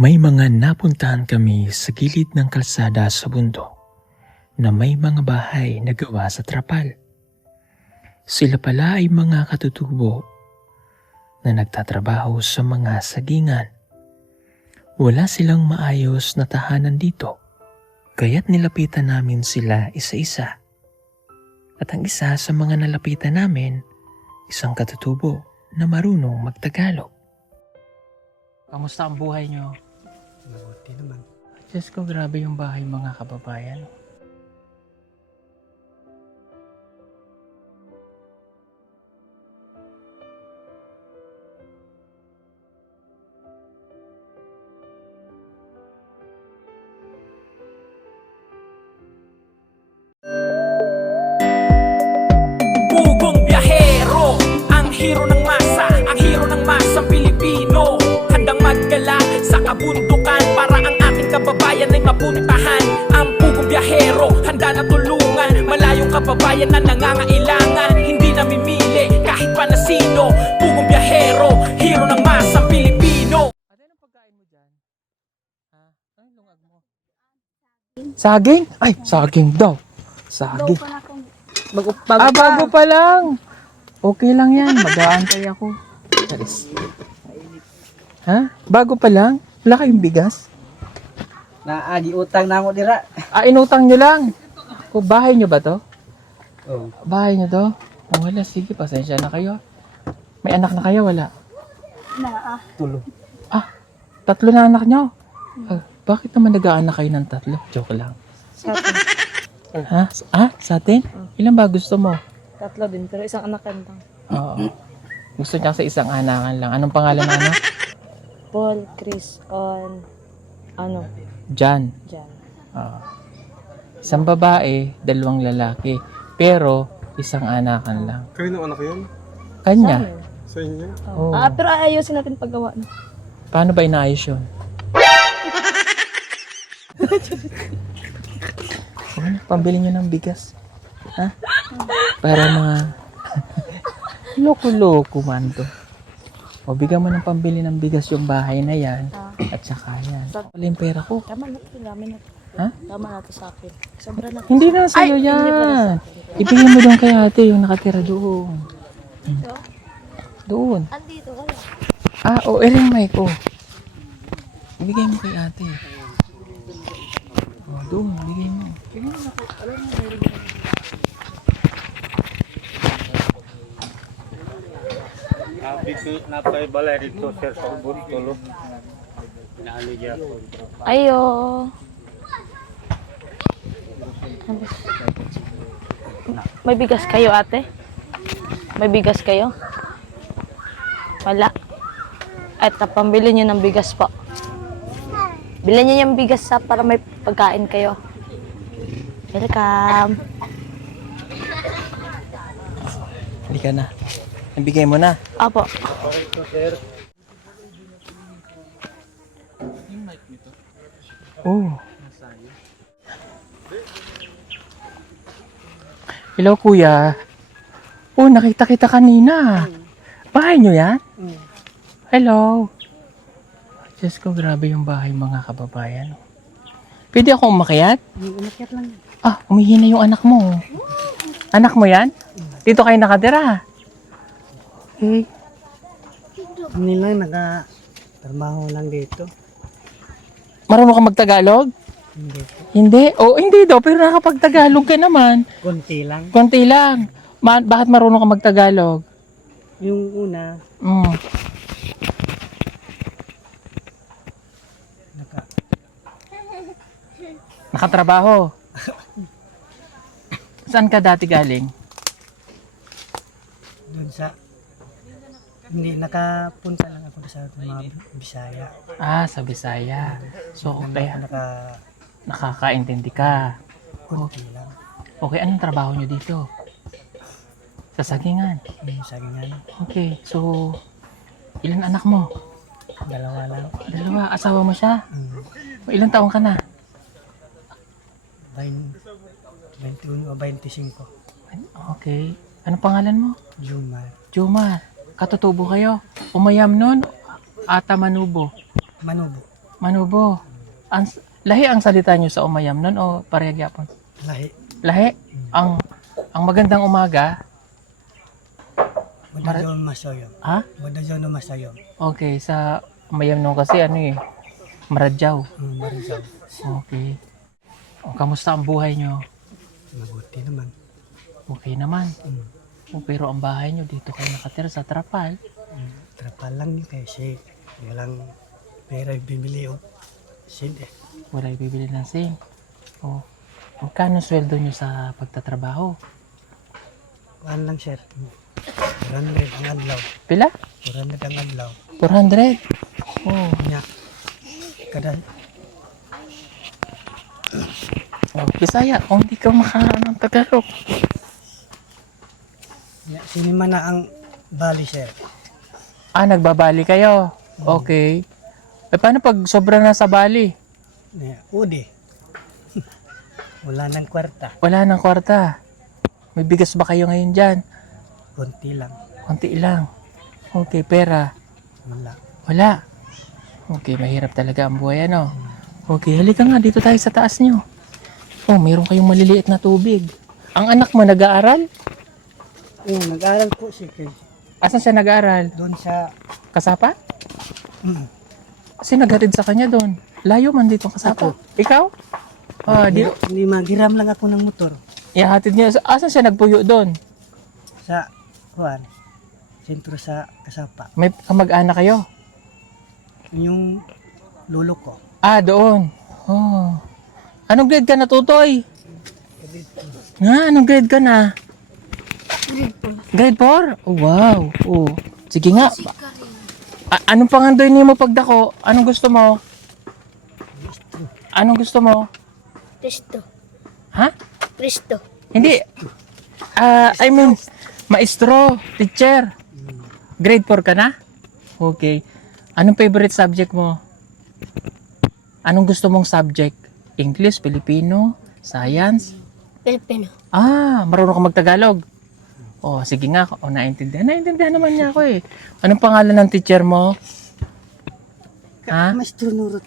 May mga napuntahan kami sa gilid ng kalsada sa bundok na may mga bahay na gawa sa trapal. Sila pala ay mga katutubo na nagtatrabaho sa mga sagingan. Wala silang maayos na tahanan dito, kaya't nilapitan namin sila isa-isa. At ang isa sa mga nalapitan namin, isang katutubo na marunong magtagalog. Kamusta ang buhay nyo? Mabuti naman. Diyos ko, grabe yung bahay mga kababayan. Pugong biyahero, ang hero ng masa, ang hero ng masang Pilipino. Handang maggala sa kabundukan para ang ating kababayan ay mapuntahan. Ang pugong biyahero, handa na tulungan malayong kababayan na nangangailangan. Hindi namimili kahit pa na sino. Pugong biyahero, hero ng masang Pilipino. Ano ang pagkain mo dyan? Ha? Ano yung lungag mo? Saging? Ay, saging daw. Saging. Bago pa lang. Okay lang yan. Mag-aantay ako. Charis. Ha? Bago pa lang? Wala kayong bigas? Naagi utang na mo dira. Ah, inutang nyo lang. O, bahay nyo ba to? Oh. Bahay nyo to? Oh, wala. Sige, pasensya na kayo. May anak na kayo? Wala. Tulo. Ah, 3 na anak nyo? Ah, bakit naman nag-aanak kayo ng 3? Joke lang. Ha? Ah, sa atin? Ilan ba gusto mo? 3 din, pero isang anakan lang. Oo. Gusto niya sa isang anakan lang. Anong pangalan ng anak? Paul, Chris, on, Jan. Jan. Oo. Isang babae, 2 lalaki. Pero, isang anakan lang. Kayo ng anak yan? Kanya. Sa inyo? Oo. Pero ayusin natin paggawa. No? Paano ba inaayos yun? Ano, pambili nyo ng bigas. Ha? Para mga... Loko-loko man to. O, bigyan mo ng pambili ng bigas yung bahay na yan. At saka yan. Wala yung pera ko. Tama na ito, dami na ito. Ha? Tama na ito sa akin. Sobra na ito. Hindi na sa'yo Ay, hindi pala sa yan. akin. Ibigay mo doon kay ate yung nakatira doon. Doon. Andito, wala. Ah, o, ering mic ko. Ibigay mo kay ate. O, doon, ibigay mo. Napay balay dito sir sa ubod tulo. Inaali niya ako. Ayo. May bigas kayo, ate? May bigas kayo? Wala. At pambili nyo ng bigas po. Bilhin nyo yung bigas para may pagkain kayo. Welcome. Halika na. Ibigay mo na. Apo. Oh. Hello, kuya. Oh, nakita kita kanina. Bahay nyo yan? Hello. Diyos ko, grabe yung bahay mga kababayan. Pwede ako umakyat? Umakyat lang. Ah, umihina yung anak mo. Anak mo yan? Dito kayo nakatira. Okay. Hindi lang naka-trabaho lang dito. Marunong ka magtagalog? Hindi. Hindi. Oh, hindi daw. Pero nakapagtagalog ka naman. Konti lang. Konti lang. Bakit marunong ka magtagalog? Yung una, Mm. Nakatrabaho. Saan ka dati galing? dun sa hindi nakapunta lang ako sa mga Bisaya. Ah, sa Bisaya. So, Hindi kaya ako nakakaintindi ka. konti lang. Okay, anong trabaho nyo dito? Sa sagingan. Yung sa ganyan, Okay, so, ilan anak mo? 2 lang. 2. Asawa mo siya? Hmm. O, ilang taong ka na? 21 o 25. Okay. Anong pangalan mo? Jumar. Jomar. Katutubo kayo? Umayam nun? Ata Manubo? Manubo. Manubo. Lahi ang salita nyo sa umayam nun o pareha gyapon? Lahi. Lahi. Ang magandang umaga. Madayon masayo. Ha? Madayon masayo. Okay, sa umayam nun kasi ano eh, Maradyaw. Marisaw. Okay. O, kamusta ang buhay nyo? Mabuti naman. Okay naman. Mm. O, pero ang bahay nyo dito kayo nakatira sa Trapal. Trapal lang yun kasi walang pera bibili o sindi. Wala ibibili ng sing. O, magkano sweldo nyo sa pagtatrabaho? Kuhaan lang sir. 400 ang adlaw. Pila? 400 ang adlaw. 400. Oh, Nya. Kada oh, Bisaya, kung di ka makaano ng Tagalog. nya sinima na ang bali sir. Ah, nagbabali kayo. Okay. Eh, paano pag sobra na sa bali? Nya udi. Wala nang kwarta. Wala nang kwarta. May bigas ba kayo ngayon dyan? Konti lang. Konti lang. Okay, pera. Wala. Wala. Okay, mahirap talaga ang buhay, ano? Okay, halika nga, dito tayo sa taas nyo. Oh, mayroon kayong maliliit na tubig. Ang anak mo nag-aaral? Nag-aral po si Chris. Asan siya nag-aaral? Doon sa Kasapa? mm, Kasi naghatid sa kanya doon. Layo man dito kasapa. Ikaw? Ah, hindi magiram lang ako ng motor ihatid niya. Asan siya nagpuyo doon? sa kuan sentro sa Kasapa. May kamag-anak kayo? Yung lolo ko. Ah, doon. Oh. Anong grade ka na, Tutoy? Nga, anong grade ka na? Grade 4? Oh, wow. Oh. Sige nga. Anong pangandoy niyo mo pagdako? Anong gusto mo? Anong gusto mo? Presto. Ha? Presto. Hindi. I mean, maestro, teacher. Grade 4 ka na? Okay. Anong favorite subject mo? Anong gusto mong subject? English, Filipino, Science? Pilipino. Ah, marunong ka magtagalog? Oh, sige nga. Oh, naintindihan. Naintindihan naman niya ako eh. Anong pangalan ng teacher mo? Ha? Maestro Nurot.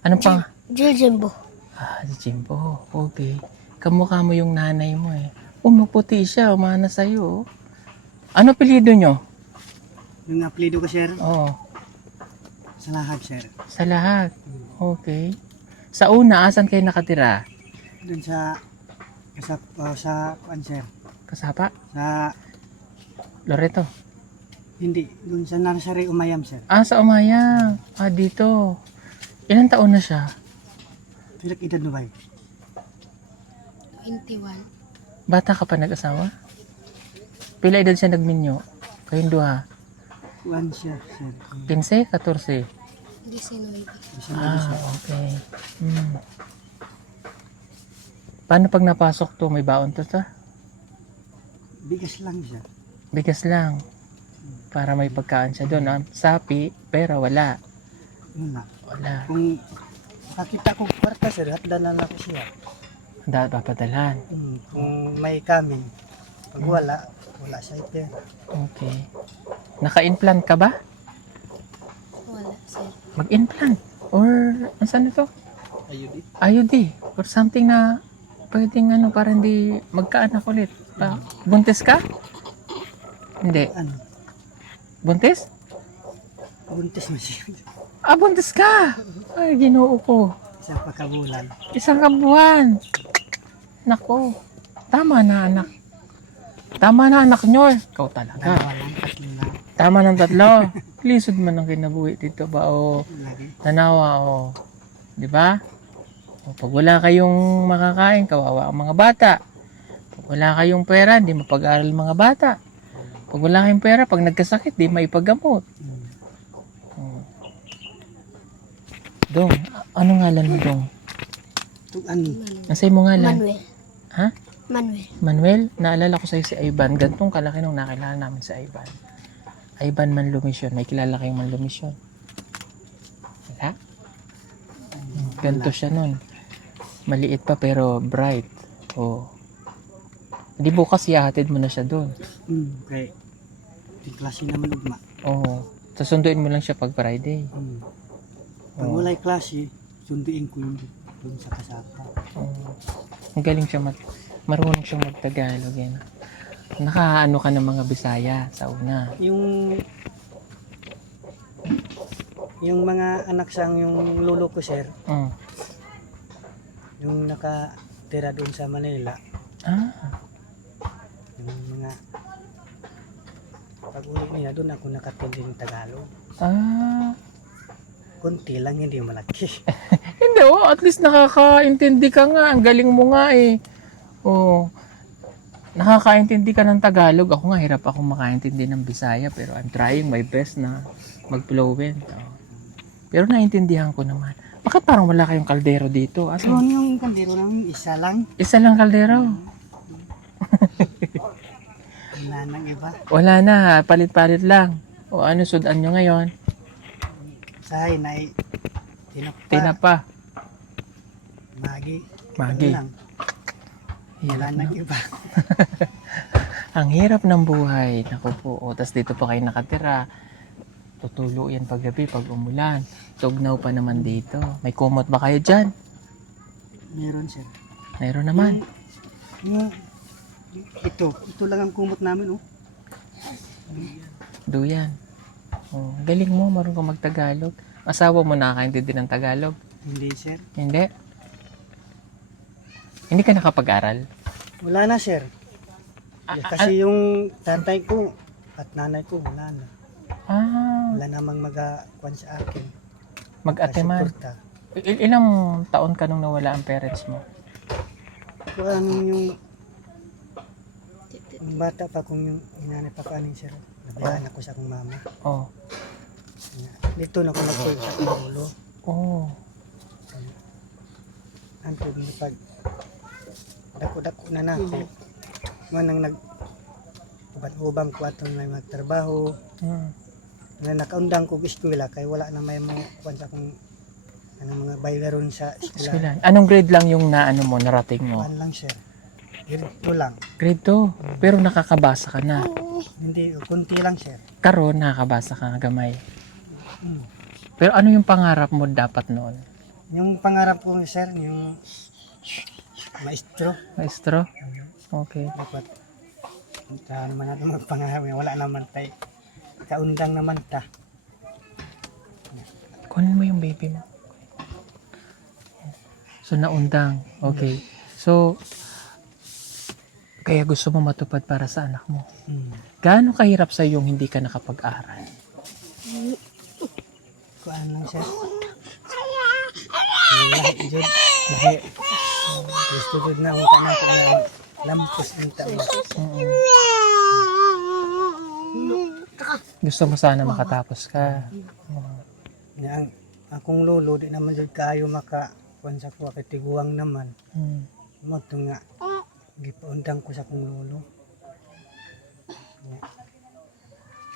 Anong pang... Jill Jimbo. Ah, si Jimbo. Okay. Kamukha mo yung nanay mo eh. Oh, maputi siya. Umana sa'yo. Ano apelyido nyo? Yung apelido ko sir, Oh, sa lahag sir. sa lahat. Okay. Sa una, asan kayo nakatira? Doon sa sa kuan sir. Kasapa? Sa Loreto? hindi, doon sa nursery Umayam sir. Ah, sa Umayang. Ah, dito. Ilang taon na siya? Pilak edad no ba? 21. Bata ka pa nag-asawa? Pila edad siya nagminyo? Kayong duha? Kuan siya sir. 15? 14? 19. Ah, okay. Hmm. Paano pag napasok to? May baon to ta? Bigas lang siya. Bigas lang. Para may pagkaan siya doon. Ah. Sapi, pero wala. Yun na. Wala. Kung makakita ko kwarta sir, hatdalan ako siya. Papadalan. Kung may coming, pag wala, wala siya pera. Okay. Naka-implant ka ba? Wala, sir. Mag-implant? Or, saan ito? Ayun IUD. Or something na pwedeng ano, para hindi magkaanak ulit. Buntis ka? Hindi. Ano? Buntis? Buntis mo siya. Ah, buntis ka! Ay, ginoo ko. Isang pagkabulan. Isang kabuhan. Nako. Tama na, anak. Tama na, anak nyo. Ikaw talaga. Walang tatlo na. Tama ng 3. Lisod man ang kinabuhi dito ba? O, Lagi. tanawa, o. Di ba? O, pag wala kayong makakain, kawawa ang mga bata. Pag wala kayong pera, di mapag-aral mga bata. Pag wala kayong pera, pag nagkasakit, di maipagamot. Dong, ano ngalan mo, Dong? Itong ano? Nasa'yo mo ngalan? Manuel. Ha? Manuel. Manuel, naalala ko sa'yo si Ivan. Gantong kalaki nung nakilala namin si Ivan. Ivan Manlumisyon. May kilala kayong Manlumisyon? Wala? Ganto siya nun. Maliit pa pero bright. Oh. Di bukas ihahatid mo na siya doon. Okay. Yung klase naman ugma. Oo. Sasunduin mo lang siya pag Friday. Pag wala'y klase, sunduin ko yung doon sa kasapa. Ang galing siya marunong siyang magtagalog yan. Nakaano ka ng mga Bisaya sa una. Yung mga anak sang yung lolo ko, sir, Mm. yung nakatira doon sa Manila, Ah, yung mga pag uwi niya doon ako nakatindi ng Tagalog. ah. Kunti lang, hindi malaki. Hindi, at least nakakaintindi ka nga. Ang galing mo nga eh. Oh, nakakaintindi ka ng Tagalog. Ako nga, hirap akong makaintindi ng Bisaya, pero I'm trying my best na mag-fluent. Oh. Pero naintindihan ko naman. Bakit parang wala kayong kaldero dito? So, yung kaldero namin, isa lang. Isa lang kaldero. Wala nang iba. Wala na, palit-palit lang. O ano sudan nyo ngayon? Sahay na tinapa, Tinapa. magi. Magi. Ano lang, wala Hirap nang na. iba. Ang hirap ng buhay. Naku po. O, tas dito pa kayo nakatira. Tutulo yan paggabi, pag umulan. Tugnaw pa naman dito. May kumot ba kayo dyan? Meron, sir. Mayroon naman. Ito lang ang kumot namin, oh. Duyan. Oh, galing mo, marunong kang magtagalog. Asawa mo nakakaintindi ng Tagalog? Hindi, sir. Hindi. Hindi ka nakapag-aral? Wala na, sir. Kasi yung tatay ko at nanay ko, wala na. Wala namang mag-kwan sa akin. Mag-ate man. Kasuporta. Ilang taon ka nung nawala ang parents mo? Kung yung bata pa, kung yung inanay pa kanin, sir, nabayaan ako sa akong mama. Oh. Dito na ako nagpuyo sa akong ulo. Oh. Antod na pag dako-dako na na. Manang ubang ko atong may magtrabaho. Na nakaundang ko eskwela kay wala na may mo kwan sa akong mga bayaron sa eskwela. Eskwela. Anong grade lang yung naano mo, narating mo? Kwan lang, sir. Ito lang. Grade 2. Pero nakakabasa ka na. Hindi, kunti lang, sir. Karon nakakabasa ka gamay. Pero ano yung pangarap mo dapat noon? Yung pangarap ko, sir, yung maestro. Maestro? Okay. Dapat puntahan naman natin mga pangarap. Wala naman tayo. Kaundang naman ta. Kunin mo yung baby mo. So naundang. Okay. So kaya gusto mo matupad para sa anak mo. Gaano kahirap sa yung hindi ka nakapag-aral? Kuan lang, sir. Lahat dyan. Kasi gusto dyan na ang tanang ko na lampos ng taon. Gusto mo sana makatapos ka. Ang akong lolo, di naman dyan kayo makakuan sa kuha kay tiguang naman. Moto nga, gipaundang ko sa akong lolo.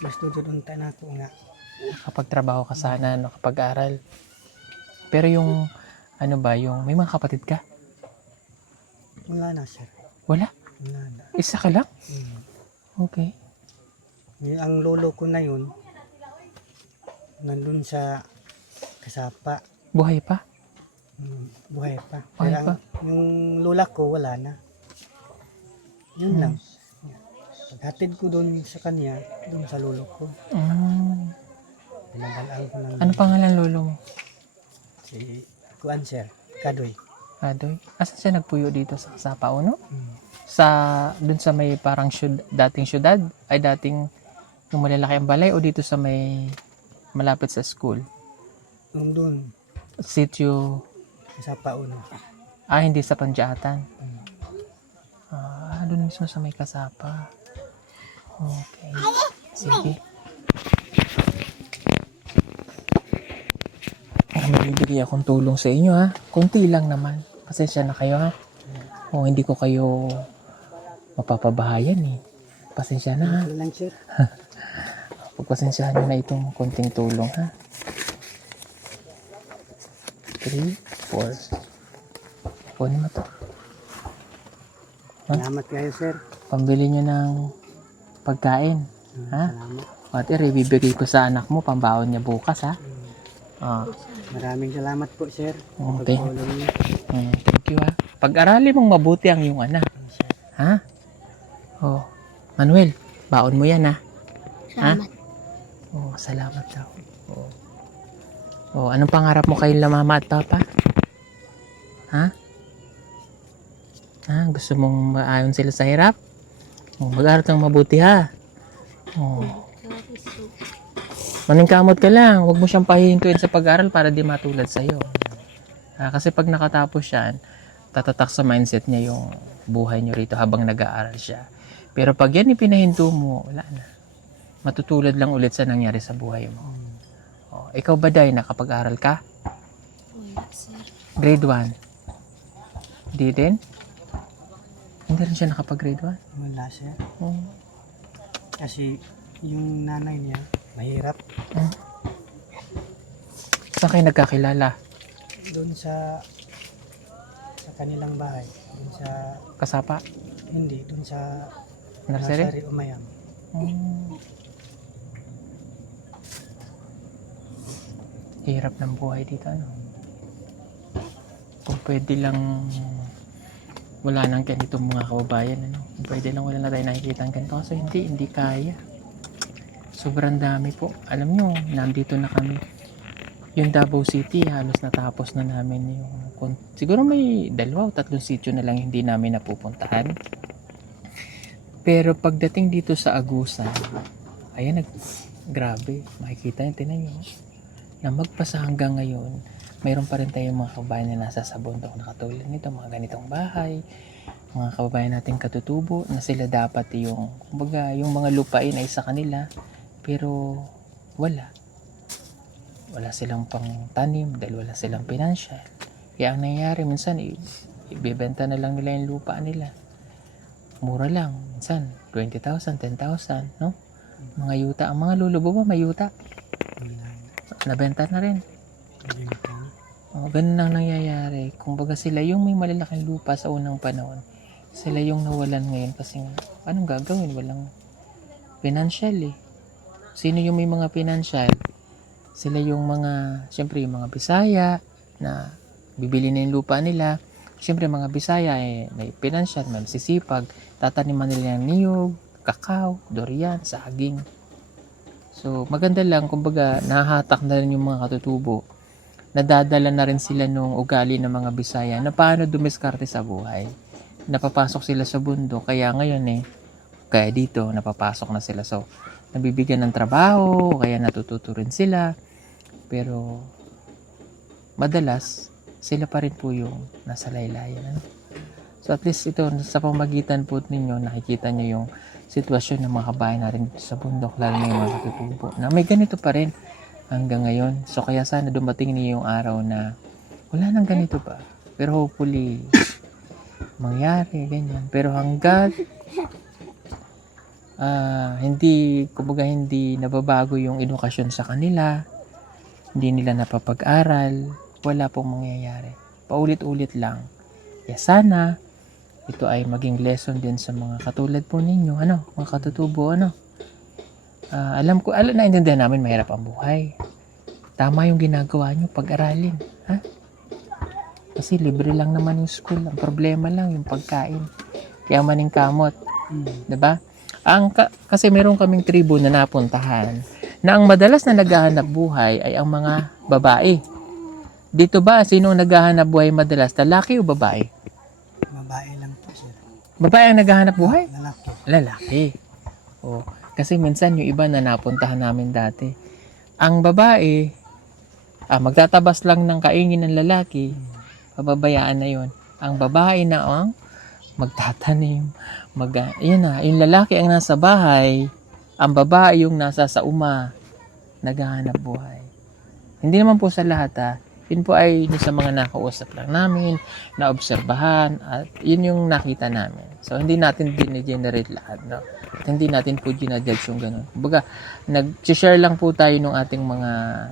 Gusto dyan unta na ako nga. Kapagtrabaho ka sana, nakapag-aral. Pero yung, ano ba, yung, may mga kapatid ka? Wala na, sir. Wala? Wala na. Isa ka lang? Okay. Ang lolo ko na yun, nandun sa kasapa. Buhay pa? Buhay pa. Buhay Pero pa? yung lola ko, wala na. Yun lang. Paghatid ko doon sa kanya, doon sa lolo ko. Pinagalaan ko ng Ano pangalan lolo mo? si Kuan, sir. Kadoy. Adoy. Asan siya nagpuyo dito sa Kasapa Uno? Sa, dun sa may parang dating syudad? Ay dating yung malalaki ang balay o dito sa may malapit sa school? Nung doon, Sitio, sa pauno. hindi sa Pandyatan. Doon mismo sa may Kasapa. Okay. Sige. May bibigay akong tulong sa inyo ha. Kunti lang naman. Pasensya na kayo ha. O hindi ko kayo mapapabahayan eh. Pasensya na ha. Wala lang, sir. Pagpasensyahan nyo na itong konting tulong ha. 3, 4. Kunin mo to. Salamat kayo, sir. Pambili nyo ng pagkain. Ha? Salamat. At ibibigay ko sa anak mo, pambaon niya bukas ha. Maraming salamat po, sir. Okay. Pagtulong niyo. Thank you ha. Pag-arali mong mabuti ang iyong anak. Ha? Oh, Manuel, baon mo yan ha. Salamat. Oh, salamat daw. Oh. Oh, anong pangarap mo kay mama at papa? Ha? Ha? Gusto mong maayon sila sa hirap? Oh, mag-aral kang mabuti ha. Oh. Maningkamot ka lang. Huwag mo siyang pahihintuin sa pag-aaral para di matulad sa'yo. Kasi pag nakatapos yan, tatatak sa mindset niya yung buhay niyo rito habang nag-aaral siya. Pero pag yan ipinahinto mo, wala na. Matutulad lang ulit sa nangyari sa buhay mo. Oh, ikaw ba, Day, nakapag-aral ka? Wala, sir. Grade 1? Di din? Hindi rin siya nakapag-grade 1? Wala, sir. Oh. Kasi yung nanay niya, mahirap. Saan kayo nagkakilala? Doon sa kanilang bahay. Doon sa, Kasapa? hindi, doon sa Nursery? Umayam. Hirap ng buhay dito, ano? Kung pwede lang wala nang ganitong mga kababayan, ano? Kung pwede lang wala na tayo nakikita ng ganito. Kaso hindi kaya. Sobrang dami po. Alam nyo, nandito na kami. Yung Davao City, halos natapos na namin yung... Siguro may 2 o 3 sityo na lang hindi namin napupuntahan. Pero pagdating dito sa Agusan, ayan, grabe. Makikita nyo, tinan nyo. Na magpasa hanggang ngayon, mayroon pa rin tayong mga kababayan na nasa sa bundok na katulad nito, mga ganitong bahay, mga kababayan nating katutubo, na sila dapat yung, kumbaga, yung mga lupain ay sa kanila, pero wala silang pang tanim dahil wala silang financial. Kaya ang nangyayari minsan ibebenta na lang nila yung lupa nila, mura lang, minsan 20,000, 10,000, no? Mga yuta, ang mga lulubo ba may yuta, nabenta na rin. Ganun lang nangyayari. Kumbaga sila yung may malalaking lupa sa unang panahon, sila yung nawalan ngayon kasi anong gagawin, walang financial eh. Sino yung may mga financial? Sila yung mga, siyempre yung mga Bisaya na bibili na yung lupa nila. Siyempre mga Bisaya may financial, may sisipag, tataniman nila ng niyog, kakao, durian, saging. So maganda lang, kumbaga nahahatak na rin yung mga katutubo. Nadadala na rin sila nung ugali ng mga Bisaya na paano dumiskarte sa buhay. Napapasok sila sa bundok, kaya ngayon kaya dito napapasok na sila. So nabibigyan ng trabaho, kaya natututo rin sila. Pero madalas sila pa rin po yung nasa laylayan. Ano? So at least ito, sa pamagitan po ninyo, nakikita nyo yung sitwasyon ng mga kabayan natin sa bundok, lalo na yung mga katutubo, na may ganito pa rin hanggang ngayon. So kaya sana dumating niyo yung araw na wala nang ganito pa. Pero hopefully mangyari, ganyan. Pero hanggat hindi nababago yung edukasyon sa kanila, hindi nila napapag-aral, wala pong mangyayari. Paulit-ulit lang. Kaya sana ito ay maging lesson din sa mga katulad po ninyo, mga katutubo, naintindihan namin mahirap ang buhay. Tama yung ginagawa nyo, pag-aralin, ha? Kasi libre lang naman yung school, ang problema lang yung pagkain. Kaya maningkamot, 'di ba? Kasi meron kaming tribo na napuntahan na ang madalas na naghahanap buhay ay ang mga babae. Dito ba, sino naghahanap buhay madalas? Lalaki o babae? Babae lang po, sir. Babae ang naghahanap buhay? Lalaki. Lalaki. Kasi minsan yung iba na napuntahan namin dati, ang babae, magtatabas lang ng kaingin ng lalaki, pababayaan na yon. Ang babae na ang magtatanim, yung lalaki ang nasa bahay, ang babae yung nasa sauma, naghahanap buhay. Hindi naman po sa lahat yun po ay sa mga nakausap lang namin, naobserbahan, at yun yung nakita namin. So hindi natin din-generate lahat, no? At hindi natin po ginajudge yung ganun. Kumbaga, nag-share lang po tayo ng ating mga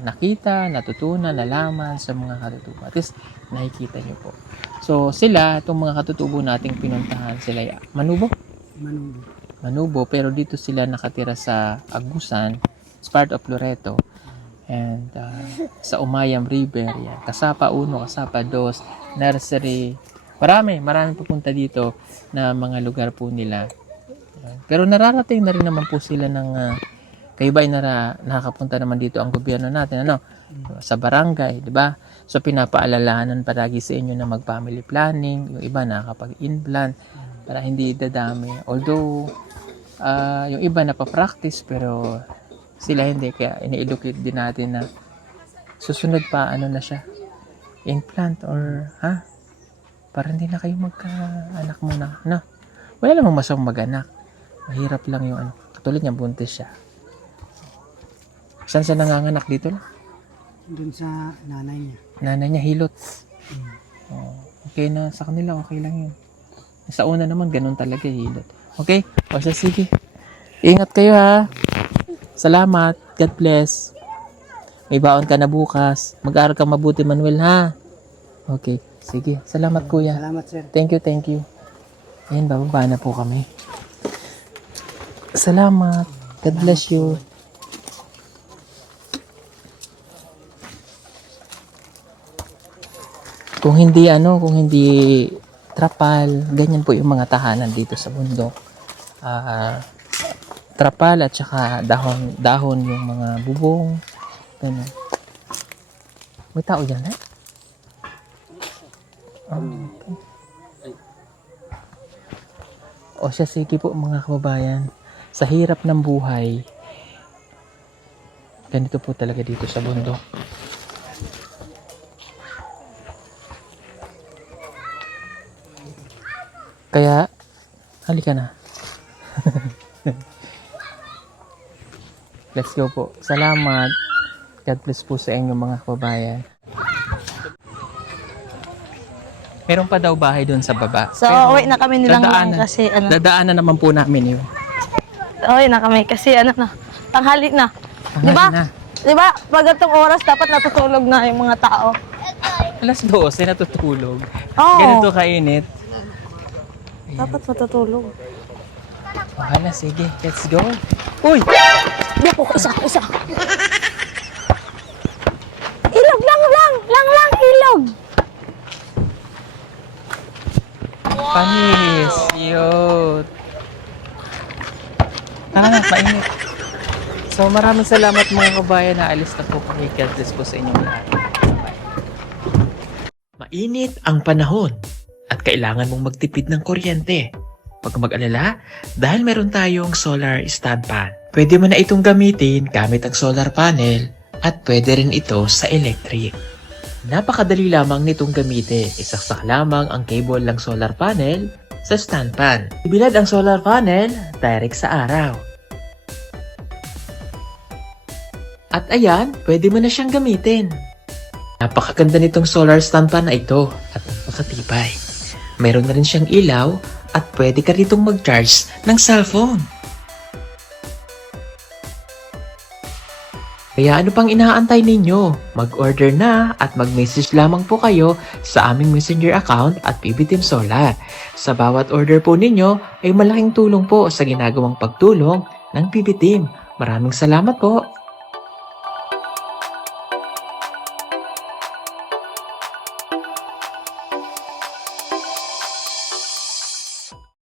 nakita, natutunan, nalaman sa mga katutubo. At least, nakikita nyo po. So sila, itong mga katutubo nating pinuntahan, sila Manubo, pero dito sila nakatira sa Agusan, it's part of Loreto. And sa Umayam River, yan. Kasapa 1, Kasapa 2, nursery. Marami pupunta dito na mga lugar po nila. Yan. Pero nararating na rin naman po sila ng kayo ba ay nakakapunta naman dito ang gobyerno natin, ano? Sa barangay, di ba? So pinapaalalahanan palagi sa inyo na mag-family planning, yung iba nakakapag-implant para hindi dadami. Although yung iba napapractice pero sila hindi, kaya ini-educate din natin na susunod pa ano na siya, implant or para hindi na kayo magka-anak muna, no? Wala namang masamang mag-anak, mahirap lang yung ano, katulad niya buntis siya. Saan siya nanganganak dito lang? Doon sa nanay niya. Nanay niya hilot. Okay na sa kanila, okay lang yun. Sa una naman ganun talaga hilot. Okay? O siya, sige. Ingat kayo ha. Salamat. God bless. May baon ka na bukas. Mag-aaral ka mabuti, Manuel, ha? Okay. Sige. Salamat, kuya. Salamat, sir. Thank you. Ayan, bababa na po kami. Salamat. God bless you. Kung hindi trapal, ganyan po yung mga tahanan dito sa bundok. Trapal at saka dahon yung mga bubong. Ganyan. May tao dyan, eh? Okay. O siya, sige po mga kababayan. Sa hirap ng buhay, ganito po talaga dito sa bundok. Kaya, halika na. Let's go po. Salamat. God bless po sa inyo mga kababayan. Meron pa daw bahay doon sa baba. So, uwi na kami nilang lang kasi ano. Dadaanan naman po namin yun. Uwi na kami kasi ano na. Tanghali na. Di ba? Na. Di ba? Pag itong oras, dapat natutulog na yung mga tao. Alas 12, natutulog. Oo. Ganito kainit. Dapat matutulog. Okay na, sige. Let's go. Uy! Di po, isa. Ilog lang, ilog. Panis. Yun. Tara na, mainit. So, maraming salamat mga kabayan na alis na po kami. God bless po sa inyong lahat. Mainit ang panahon at kailangan mong magtipid ng kuryente. Huwag kang mag-alala dahil meron tayong solar stand fan. Pwede mo na itong gamitin gamit ang solar panel at pwede rin ito sa electric. Napakadali lamang nitong gamitin. Isaksak lamang ang cable ng solar panel sa stand fan. Ibilad ang solar panel direct sa araw. At ayan, pwede mo na siyang gamitin. Napakaganda nitong solar stand fan na ito at napakatibay. Meron na rin siyang ilaw at pwede ka ritong mag-charge ng cellphone. Kaya ano pang inaantay ninyo? Mag-order na at mag-message lamang po kayo sa aming messenger account at PB Team Solar. Sa bawat order po ninyo ay malaking tulong po sa ginagawang pagtulong ng PB Team. Maraming salamat po!